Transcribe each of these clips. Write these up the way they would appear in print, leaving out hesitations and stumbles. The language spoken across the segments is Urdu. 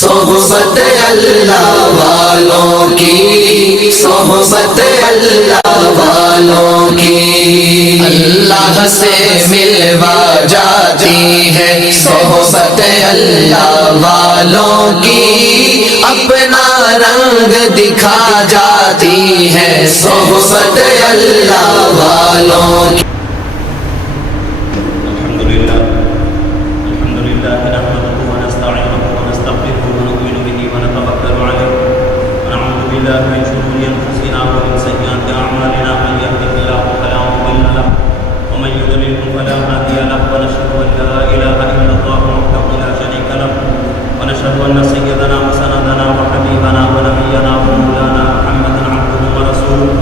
صحبت اللہ والوں کی، صحبت اللہ والوں کی اللہ سے ملوا جاتی ہے، صحبت اللہ والوں کی اپنا رنگ دکھا جاتی ہے، صحبت اللہ والوں کی۔ من شرور انفسنا ومن سيئات اعمالنا من يهده الله فلا مضل له ومن يضلل فلا هادي له ونشهد ان لا اله الا الله وحده لا شريك له ونشهد ان سيدنا وسندنا وحبيبنا ونبينا ومولانا محمدا عبده ورسوله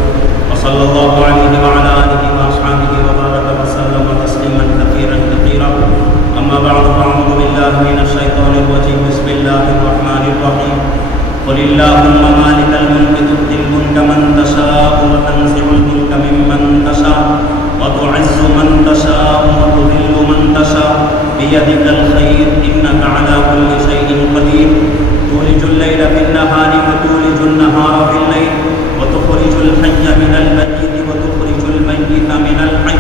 وصلى الله عليه وعلى اله واصحابه وبارك وسلم تسليما كثيرا كثيرا اما بعد فاعوذ بالله من الشيطان الرجيم بسم الله الرحمن الرحيم قل اللهم مالك الملك تؤتي الملك من تشاء وتنزع الملك ممن تشاء وتعز من تشاء وتذل من تشاء بيدك الخير انك على كل شيء قدير تولج الليل في النهار وتولج النهار في الليل وتخرج الحي من الميت وتخرج الميت من الحي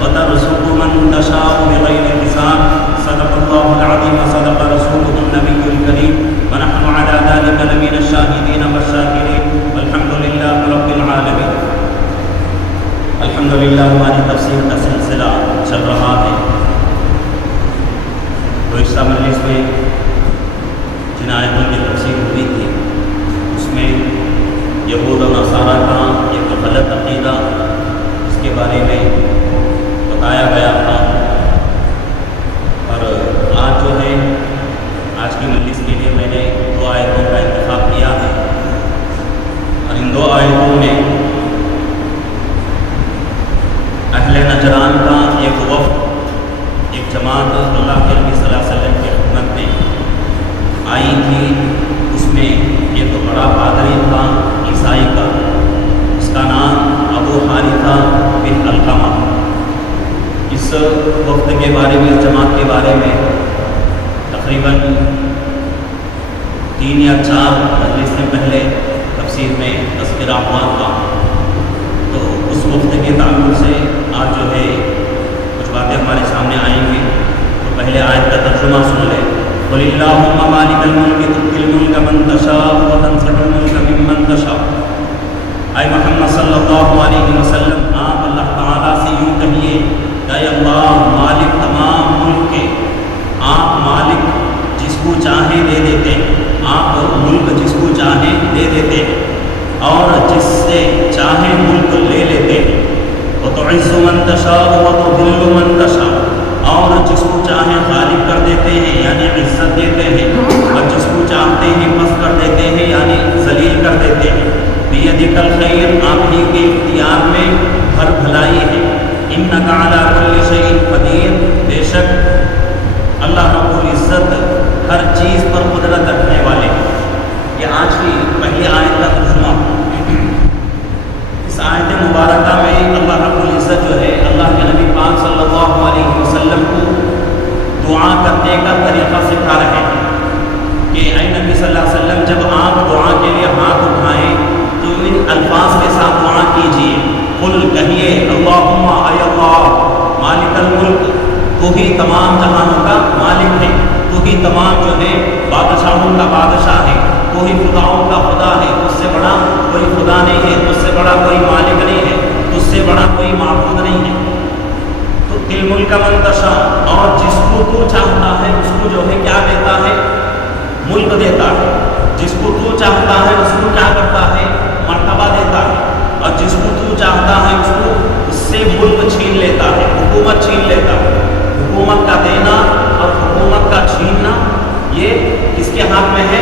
وترزق من تشاء بغير حساب صدق الله العظيم وصدق رسوله النبي الكريم ونحن على ذلك لمن الشاهدين والشاكرين والحمد لله رب العالمين۔ الحمدللہ ہماری تفسیر کا سلسلہ چل رہا ہے۔ گزشتہ مجلس میں جن آیتوں کی تفسیر ہوئی تھی اس میں یہود و نصارہ کا ایک غلط عقیدہ اس کے بارے میں بتایا گیا تھا، اور آج جو ہے آج کی مجلس کے لیے میں نے 2 آیتوں کا انتخاب کیا ہے، اور ان 2 آیتوں میں اہل نجران کا ایک وفد، ایک جماعت اللہ کے نبی صلی اللہ علیہ وسلم کی خدمت میں آئی تھی۔ اس میں ایک بڑا پادری تھا عیسائی کا، اس کا نام ابو حارثہ بن علقمہ۔ اس وفد کے بارے میں، اس جماعت کے بارے میں تقریباً 3 یا 4 مجلس سے پہلے تفسیر میں تذکرہ ہوا تھا، تو اس وفد کے تعلق سے آج جو ہے کچھ باتیں ہمارے سامنے آئیں گی۔ تو پہلے آیت کا ترجمہ سن لیں۔ قل اللہم مالک الملک تؤتی الملک من تشاء وتنزع الملک ممن تشاء۔ اے محمد صلی اللہ علیہ وسلم، آپ اللہ تعالیٰ سے یوں کہیے کہ اے اللہ مالک تمام ملک کے، آپ مالک جس کو چاہیں دے دیتے ہیں، آپ ملک جس کو چاہیں دے دیتے ہیں اور جس سے چاہیں ملک لے لیتے ہیں۔ وتعز من تشاء وتذل من تشاء، اور جس کو چاہیں غالب کر دیتے ہیں یعنی عزت دیتے ہیں، اور جس کو چاہتے ہیں پست کر دیتے ہیں یعنی ذلیل کر دیتے ہیں۔ بیدک الخیر، آپ ہی کے اختیار میں ہر بھلائی ہے۔ انک علی کل شیء قدیر، بے شک اللہ رب العزت ہر چیز پر قدرت رکھنے والے ہیں۔ یہ آج کی پہلی آیت کا ترجمہ۔ اس آیت مبارکہ میں اللہ رب العزت جو ہے اللہ کے نبی پاک صلی اللہ علیہ وسلم کو دعا کرنے کا طریقہ سکھا رہے ہیں کہ اے نبی صلی اللہ علیہ وسلم، جب آپ دعا کے لیے ہاتھ اٹھائیں تو ان الفاظ کے ساتھ دعا کیجیے۔ قل، کہیے، اللہم، اے اللہ، مالک الملک، تو ہی تمام جہانوں کا مالک ہے، تو ہی تمام جو ہے بادشاہوں کا بادشاہ ہے، تو ہی خداؤں کا خدا ہے، اس سے بڑا کوئی خدا نہیں ہے، اس سے بڑا کوئی مالک نہیں ہے، اس سے بڑا کوئی معبود نہیں ہے۔ تو تل ملک من تشاء، اور جس کو تو چاہتا ہے اس کو جو ہے کیا دیتا ہے؟ ملک دیتا ہے۔ جس کو تو چاہتا ہے اس کو کیا کرتا ہے؟ مرتبہ دیتا ہے، اور جس کو تو چاہتا ہے اس کو اس سے ملک چھین لیتا ہے، حکومت چھین لیتا ہے۔ حکومت کا دینا اور حکومت کا چھیننا یہ کس کے ہاتھ میں ہے؟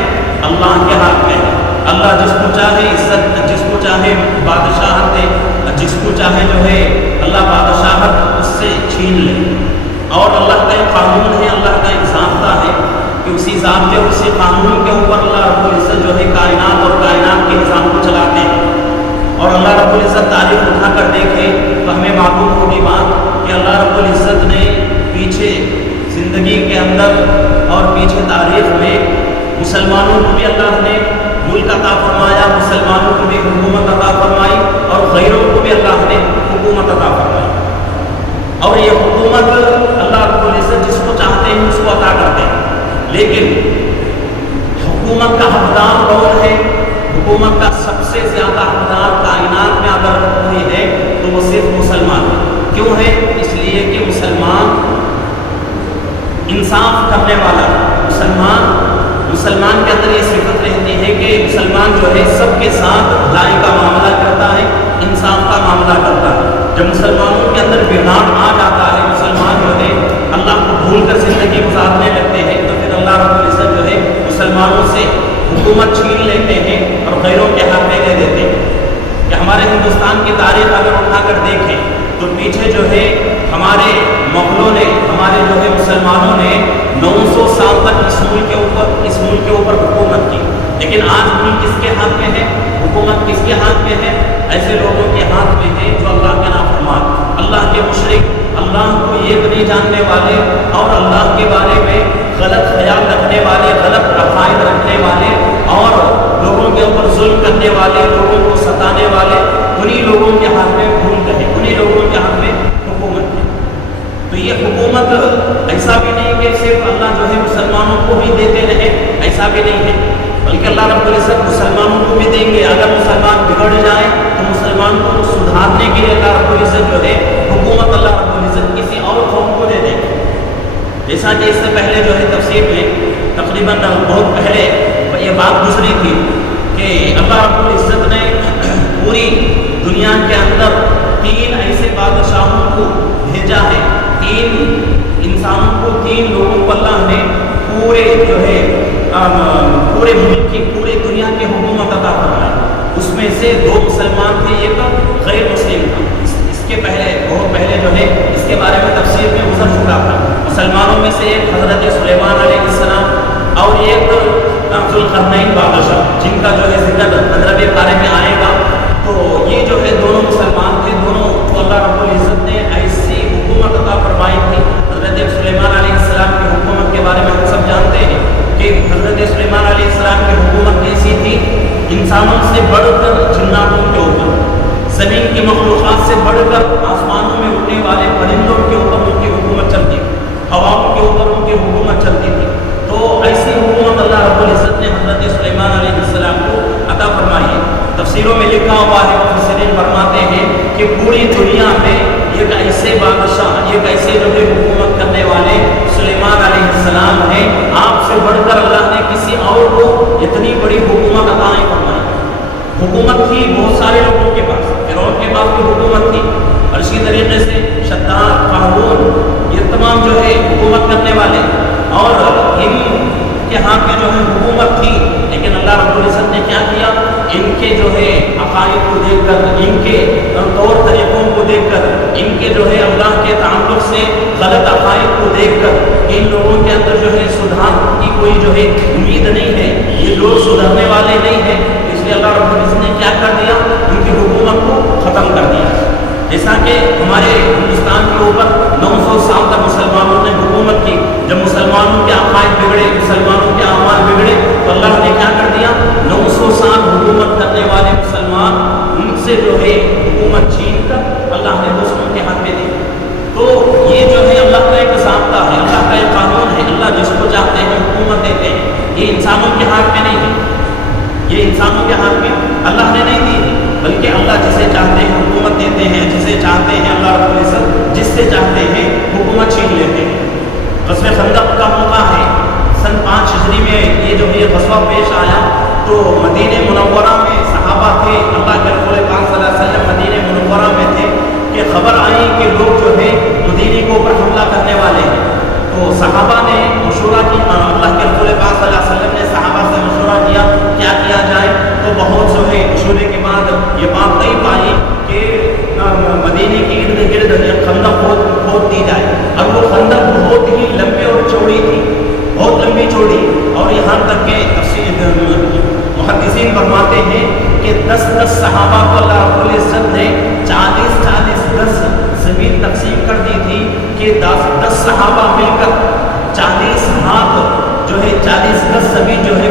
اللہ کے ہاتھ میں ہے۔ اللہ جس کو چاہے عزت، جس کو چاہے بادشاہت دے، جس کو چاہے جو ہے اللہ بادشاہت اس سے چھین لے۔ اور اللہ کا ایک قانون ہے، اللہ کا ایک ضابطہ ہے کہ اسی ضابطے، اسی قانون کے اوپر اللہ رب العزت جو ہے کائنات اور کائنات کے نظام کو چلاتے ہیں۔ اور اللہ رب العزت تاریخ اٹھا کر دیکھے تو ہمیں معلوم ہوگی بات کہ اللہ رب العزت نے پیچھے زندگی کے اندر اور پیچھے تاریخ میں مسلمانوں کو بھی اللہ نے ملک عطا فرمایا، مسلمانوں کو بھی حکومت عطا فرمائی، اور غیروں کو بھی اللہ نے حکومت عطا فرمائی۔ اور یہ حکومت اللہ رب العزت جس کو چاہتے ہیں اس کو عطا کرتے ہیں، لیکن حکومت کا حقدار کون ہے؟ حکومت کا سب سے زیادہ حقدار کائنات میں اگر کوئی ہے تو وہ صرف مسلمان ہے۔ کیوں ہے؟ اس لیے کہ مسلمان انصاف کرنے والا ہے۔ مسلمان کے اندر یہ صفت رہتی ہے کہ مسلمان جو ہے سب کے ساتھ بھلائی کا معاملہ کرتا ہے، انصاف کا معاملہ کرتا ہے۔ جب مسلمانوں کے اندر بگاڑ آ جاتا ہے، مسلمان جو ہے اللہ کو بھول کر زندگی گزارنے لگتے ہیں، تو پھر اللہ رب العزت جو ہے مسلمانوں سے حکومت چھین لیتے ہیں اور غیروں کے ہاتھ میں دے دیتے ہیں۔ کہ ہمارے ہندوستان کی تاریخ اگر اٹھا کر دیکھیں تو پیچھے جو ہے ہمارے مغلوں نے، ہمارے جو ہے مسلمانوں نے 900 سال تک اس ملک کے اوپر حکومت کی، لیکن آج ملک کس کے ہاتھ میں ہے؟ حکومت کس کے ہاتھ میں ہے؟ ایسے لوگوں کے ہاتھ میں ہے جو اللہ کے نافرمان، اللہ کے مشرک، اللہ کو ایک نہیں جاننے والے اور اللہ کے بارے میں غلط خیال رکھنے والے، غلط عقائد رکھنے والے اور لوگوں کے اوپر ظلم کرنے والے، لوگوں کو ستانے والے، انہی لوگوں کے ہاتھ میں ملک ہے، انہی لوگوں کے ہاتھ میں حکومت ہے۔ تو یہ حکومت ایسا بھی نہیں کہ صرف اللہ جو ہے مسلمانوں کو بھی دیتے رہے، ایسا بھی نہیں ہے، بلکہ اللہ رب العزت مسلمانوں کو بھی دیں گے۔ اگر مسلمان بگڑ جائے تو مسلمان کو سدھارنے کے لیے اللہ رب العزت جو ہے حکومت اللہ رب العزت کسی اور قوم کو دے دیں گے۔ جیسا کہ اس سے پہلے جو ہے تفسیر میں تقریباً بہت پہلے یہ بات گزری تھی کہ اللہ رب العزت نے پوری دنیا کے اندر 3 ایسے بادشاہوں کو بھیجا ہے، 3 انسانوں کو، 3 لوگوں کو اللہ نے پورے جو ہے پورے ملک کی، پوری دنیا کی حکومت عطا فرمائی۔ اس میں سے 2 مسلمان تھے، ایک غیر مسلم تھا۔ اس کے پہلے بہت پہلے جو ہے اس کے بارے میں تفسیر میں گزر چکا تھا۔ مسلمانوں میں سے ایک حضرت سلیمان علیہ السلام اور ایک ذوالقرنین بادشاہ، جن کا جو ہے ذکر 15ویں پارے میں آئے گا۔ تو یہ جو ہے دونوں مسلمان تھے، دونوں کو اللہ رب العزت نے ایسی حکومت عطا فرمائی تھی۔ حضرت سلیمان علیہ السلام کی حکومت کے بارے میں ہم سب جانتے ہیں کہ حضرت سلیمان علیہ السلام کی حکومت کیسی تھی؟ انسانوں سے بڑھ کر جناتوں کے اوپر، زمین کی مخلوقات سے بڑھ کر آسمانوں میں اڑنے والے پرندوں کے اوپر ان کی حکومت چلتی تھی، ہواؤں کے اوپر ان کی حکومت چلتی تھی۔ تو ایسی حکومت اللہ رب العزت نے حضرت سلیمان علیہ السلام کو عطا فرمائی ہے۔ تفسیروں میں لکھا ہوا ہے، مفسرین فرماتے ہیں کہ پوری دنیا میں ایک ایسے بادشاہ، ایک ایسے جو ہے حکومت کرنے والے سلیمان علیہ السلام ہیں، آپ سے بڑھ کر اللہ نے کسی اور کو اتنی بڑی حکومت عطا نہیں فرمائی۔ حکومت تھی بہت سارے لوگوں کے پاس، فرعون کے پاس بھی حکومت تھی، اور اسی طریقے سے شداد، قارون، یہ تمام جو ہے حکومت کرنے والے، اور ان کے ہاتھ میں جو ہے حکومت تھی، لیکن اللہ رب العزت نے کیا کیا؟ ان کے جو ہے عقائد کو دیکھ کر، ان کے طور طریقوں کو دیکھ کر، ان کے جو ہے اللہ کے تعلق سے غلط عقائد کو دیکھ کر ان لوگوں کے اندر جو ہے سدھار کی کوئی جو ہے امید نہیں ہے، یہ لوگ سدھرنے والے نہیں ہیں، اس لیے اللہ رب العزت نے کیا کر دیا؟ ان کی حکومت کو ختم کر دیا۔ جیسا کہ ہمارے ہندوستان کے اوپر 900 سال تک مسلمانوں نے حکومت کی، جب مسلمانوں کے عقائد بگڑے، مسلمانوں کے اعمال بگڑے، تو اللہ نے کیا کر دیا؟ 900 سال حکومت کرنے والے مسلمان، ان سے جو ہے حکومت چھین کر اللہ نے دوسروں کے ہاتھ میں دی۔ تو یہ جو ہے اللہ کا ایک ضابطہ ہے، اللہ کا ایک قانون ہے، اللہ جس کو چاہتے ہیں حکومت دیتے ہیں۔ یہ انسانوں کے ہاتھ میں نہیں ہے، یہ انسانوں کے ہاتھ میں اللہ نے نہیں دی، بلکہ اللہ جسے چاہتے ہیں حکومت دیتے ہیں، جسے چاہتے ہیں اللہ رب العزت جس سے چاہتے ہیں حکومت چھین لیتے ہیں۔ غزوہ خندق کا موقع ہے، سن 5 ہجری میں یہ جو ہے غزوہ پیش آیا، تو مدینہ منورہ میں صحابہ تھے، اللہ کے رسول پاک صلی اللہ علیہ وسلم مدینہ منورہ میں تھے کہ خبر آئی کہ لوگ جو ہے مدینہ کے اوپر حملہ کرنے والے ہیں۔ تو صحابہ نے مشورہ کیا، اللہ کے رسول پاک صلی اللہ علیہ وسلم نے صحابہ سے مشورہ کیا کیا جائے؟ تو بہت جو ہے مشورے کے بعد یہ بات طے پائی کہ مدینے کے ارد گرد خندق کھود دی جائے، اور وہ خندق بہت ہی لمبی اور چوڑی تھی، بہت لمبی چوڑی، اور یہاں تک کہ محدثین فرماتے ہیں کہ 10 صحابہ کو اللہ رب العزت نے 40 زمین تقسیم کر دی تھی کہ 10 صحابہ مل کر 40 ہاتھ جو ہے 40 زمین جو ہے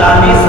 40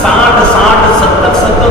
60-70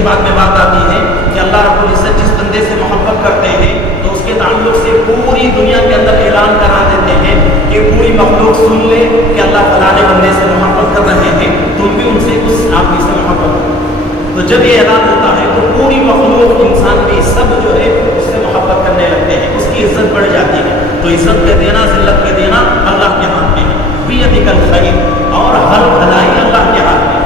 کے بعد میں بات آتی ہے کہ اللہ رب العزت جس بندے سے محبت کرتے ہیں تو اس کے تعلق سے پوری دنیا کے اندر اعلان کرا دیتے ہیں کہ پوری مخلوق سن لے کہ اللہ فلاں بندے سے محبت کر رہے ہیں، تم بھی ان سے اس آدمی سے محبت کرو۔ تو جب یہ اعلان ہوتا ہے تو پوری مخلوق انسان بھی سب جو ہے اس سے محبت کرنے لگتے ہیں، اس کی عزت بڑھ جاتی ہے۔ تو عزت کے دینا، ذلت کے دینا اللہ کے ہاتھ میں ہے۔ بیدک الخیر، اور ہر بھلائی اللہ کے ہاتھ میں،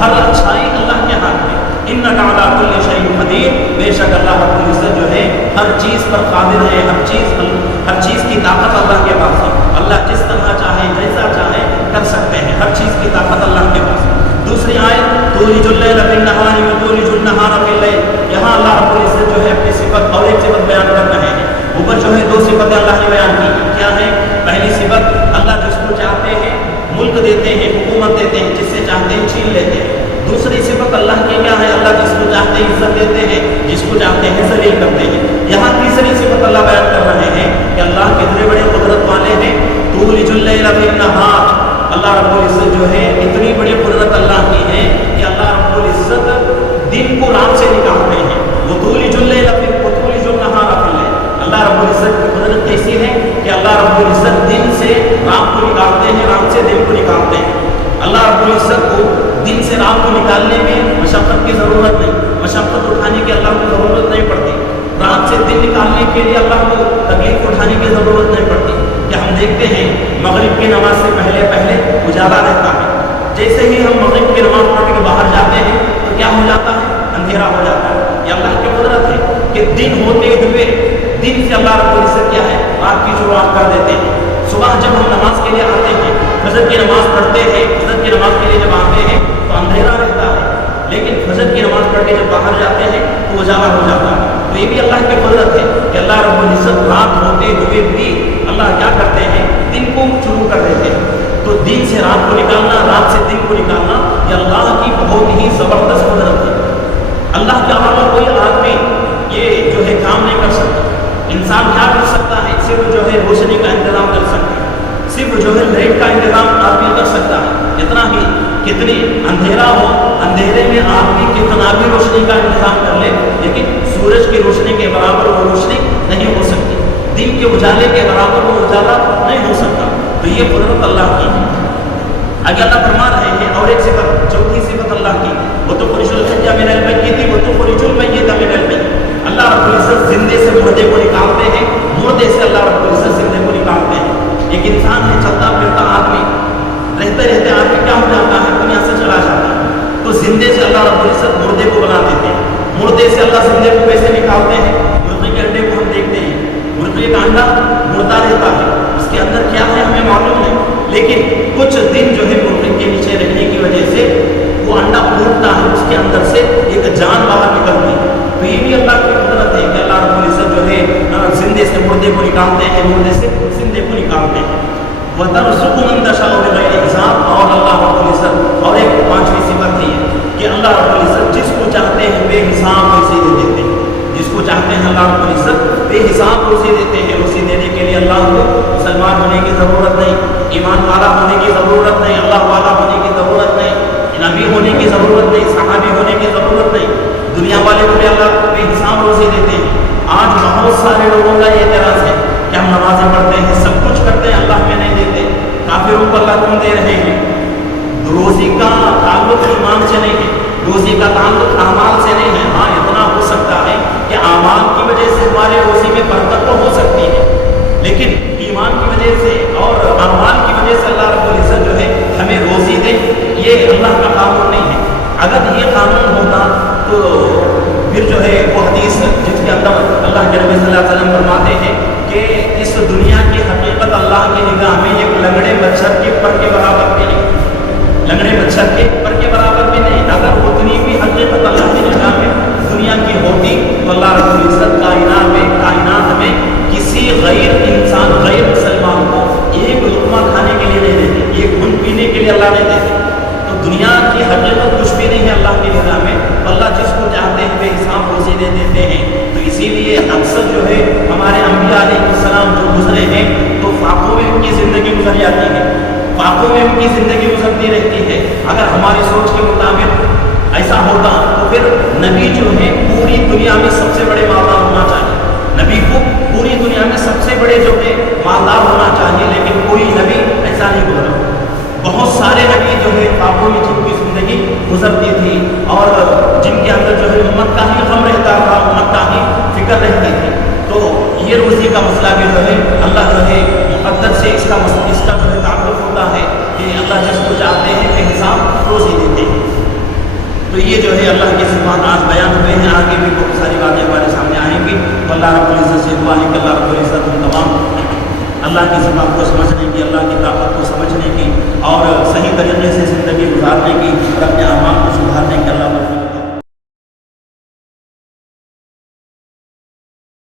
ہر اچھائی اللہ کے ہاتھ میں۔ انک علی کل شیء قدیر، بے شک اللہ رب العزت جو ہے ہر چیز پر قادر ہے، ہر چیز کی طاقت اللہ کے پاس ہے۔ اللہ جس طرح چاہے جیسا چاہے کر سکتے ہیں، ہر چیز کی طاقت اللہ کے پاس ہے۔ دوسری آیت تولج اللیل فی النہار وتولج النہار فی اللیل، یہاں اللہ رب العزت جو ہے اپنی صفت اور ایک صفت بیان کر رہے ہیں۔ اوپر جو ہے دو صفتیں اللہ نے بیان کی، کیا ہے؟ پہلی صفت اللہ جس کو چاہتے ہیں ملک دیتے ہیں، حکومت دیتے ہیں، جس سے چاہتے ہیں چھین لیتے ہیں۔ دوسری صفت اللہ کی کیا ہے؟ اللہ جس کو چاہتے ہیں عزت دیتے ہیں، جس کو چاہتے ہیں ذلیل کرتے ہیں۔ یہاں تیسری صفت اللہ بیان کر رہے ہیں کہ اللہ کتنے بڑے قدرت والے ہیں۔ تولج اللیل فی النہار، اللہ رب العزت جو ہے اتنی بڑی قدرت اللہ کی ہے کہ اللہ رب العزت دن کو رات سے نکالتے ہیں۔ وتولج اللیل فی وتولج النہار فی اللیل، اللہ رب العزت کی قدرت کیسی ہے کہ اللہ رب العزت دن سے رات کو نکالتے ہیں، رات سے دن کو نکالتے ہیں۔ اللہ رب العزت کو دن سے رات کو نکالنے میں مشقت کی ضرورت نہیں، مشقت اٹھانے کی اللہ کو ضرورت نہیں پڑتی۔ رات سے دن نکالنے کے لیے اللہ کو تکلیف اٹھانے کی ضرورت نہیں پڑتی۔ کہ ہم دیکھتے ہیں مغرب کی نماز سے پہلے اجالا رہتا ہے، جیسے ہی ہم مغرب کی نماز پڑھ کے باہر جاتے ہیں تو کیا ہو جاتا ہے؟ اندھیرا ہو جاتا ہے۔ یہ اللہ کی قدرت ہے کہ دن ہوتے ہوئے دن سے اللہ رب العزت کیا ہے؟ رات کی شروعات کر دیتے ہیں۔ صبح جب ہم نماز کے لیے آتے ہیں، فجر کی نماز پڑھتے ہیں، فجر کی نماز کے لیے جب آتے ہیں تو اندھیرا رہتا ہے، لیکن فجر کی نماز پڑھ کے جب باہر جاتے ہیں تو اجالا ہو جاتا ہے۔ تو یہ بھی اللہ کی قدرت ہے کہ اللہ رب العزت رات ہوتے ہوئے بھی اللہ کیا کرتے ہیں؟ دن کو شروع کر دیتے ہیں۔ تو دن سے رات کو نکالنا، رات سے دن کو نکالنا، یہ اللہ کی بہت ہی زبردست قدرت ہے۔ اللہ کے علاوہ کوئی آدمی یہ جو ہے کام نہیں کر سکتا۔ انسان کیا کر سکتا ہے؟ صرف جو ہے روشنی کا انتظام کر سکتا ہے، صرف جو ہے لائٹ کا انتظام آدمی کر سکتا ہے، اتنا ہی۔ کتنی اندھیرا ہو، اندھیرے میں آدمی کتنا بھی روشنی کا انتظام کر لے، لیکن سورج کی روشنی کے برابر وہ روشنی نہیں ہو سکتی، دن کے اجالے کے برابر وہ اجالا نہیں ہو سکتا۔ تو یہ قدرت اللہ کی ہے۔ آگے اللہ فرما رہے ہیں اور ایک صفت، چوتھی صفت اللہ کی، وہ تو خرج الحج من المیت وہ تو خرج المیت من الحی، اللہ رب العزت زندے سے مردے کو نکالتے ہیں، مردے سے اللہ رب العزت زندے کو نکالتے ہیں۔ ایک انسان ہے چلتا پھرتا آدمی، رہتے رہتے آدمی کیا ہو جاتا ہے؟ دنیا سے چلا جاتا ہے۔ تو زندے سے اللہ رب العزت مردے کو بنا دیتے ہیں، مردے سے اللہ زندے کو کیسے نکالتے ہیں؟ مرغی کے انڈے کو ہم دیکھتے ہیں، مرغی کا انڈا مردہ رہتا ہے، اس کے اندر کیا ہے ہمیں معلوم نہیں، لیکن کچھ دن جو ہے مرغی کے نیچے رکھنے کی وجہ سے وہ انڈا پھوٹتا ہے، اس کے اندر سے ایک جان باہر نکلتی ہے۔ تو یہ بھی اللہ کی قدرت ہے کہ اللہ رب العزت جو ہے زندے سے مردے کو نکالتے ہیں، مردے سے زندے کو نکالتے ہیں۔ وَتَرْزُقُ مَن تَشَاءُ بِغَيْرِ حِسَاب، اور اللہ رب العزت اور ایک پانچویں صفت ہی ہے کہ اللہ رب العزت جس کو چاہتے ہیں بے حساب روزی دے دیتے ہیں، جس کو چاہتے ہیں اللہ رب العزت بے حساب روزی دیتے ہیں۔ روزی دینے کے لیے اللہ کو مسلمان ہونے کی ضرورت نہیں، ایمان والا ہونے کی ضرورت نہیں، اللہ والا ہونے کی ضرورت نہیں، نبی ہونے کی ضرورت نہیں، صحابی ہونے کی ضرورت نہیں، دنیا والے کو بھی اللہ بے حساب روزی دیتے ہیں۔ آج بہت سارے لوگوں کا یہ اعتراض ہے کہ ہم نمازیں پڑھتے ہیں، سب کچھ کرتے ہیں، اللہ میں نہیں دیتے، کافروں کو اللہ کیوں دے رہے ہیں؟ روزی کا تعلق ایمان سے نہیں ہے، روزی کا تعلق اعمال سے نہیں ہے۔ ہاں اتنا ہو سکتا ہے کہ اعمال کی وجہ سے ہمارے روزی میں برکت تو ہو سکتی ہے، لیکن ایمان کی وجہ سے اور اعمال کی وجہ سے اللہ رب العزت جو ہے ہمیں روزی دے، یہ اللہ کا قانون نہیں ہے۔ اگر یہ قانون ہوتا تو پھر جو ہے وہ حدیث جس کے اندر اللہ کے نبی صلی اللہ علیہ وسلم فرماتے ہیں کہ اس دنیا کی حقیقت اللہ کی نگاہ میں ایک لنگڑے مچھر کے پر کے برابر بھی نہیں، لنگڑے مچھر کے پر کے برابر بھی نہیں۔ اگر اتنی بھی حقیقت اللہ کی نگاہ میں دنیا کی ہوتی تو اللہ رب العزت کائنات میں کسی غیر انسان، غیر مسلمان کو ایک لقمہ کھانے کے لیے نہیں دیتے، ایک گھونٹ پینے کے لیے اللہ نہیں دیتے۔ تو دنیا کی حقیقت کچھ بھی نہیں ہے اللہ کی نگاہ میں، اللہ جس کو چاہتے ہیں بے حساب روزی دے دیتے ہیں۔ تو اسی لیے اکثر جو ہے ہمارے انبیاء علیہ السلام جو گزرے ہیں تو فاقوں میں ان کی زندگی گزر جاتی ہے، فاقوں میں ان کی زندگی گزرتی رہتی ہے۔ اگر ہماری سوچ کے مطابق ایسا ہوتا تو پھر نبی جو ہے پوری دنیا میں سب سے بڑے مالدار ہونا چاہیے، نبی کو پوری دنیا میں سب سے بڑے جو ہے مالدار ہونا چاہیے، لیکن کوئی نبی ایسا نہیں گزرا۔ بہت سارے نبی جو ہے خوابوں میں جن کی زندگی گزرتی تھی اور جن کے اندر جو ہے امت کا ہی غم رہتا تھا، امت کا ہی فکر رہتی تھی، تو یہ روزی کا مسئلہ بھی جو ہے اللہ جو ہے مقدر سے اس کا جو ہے تعلق ہوتا ہے کہ اللہ جس کو چاہتے ہیں بے حساب روزی دیتے ہیں۔ تو یہ جو ہے اللہ کے صفات آج بیان ہوئے ہیں، آگے بھی بہت ساری باتیں ہمارے سامنے آئیں گی، تو اللہ رب العزت سے دعا ہے کہ اللہ رب العزت ہم تمام اللہ کی صفات کو سمجھنے کی، اللہ کی طاقت کو سمجھنے کی اور صحیح طریقے سے زندگی گزارنے کی اور اپنے اعمال کو سدھارنے کی اللہ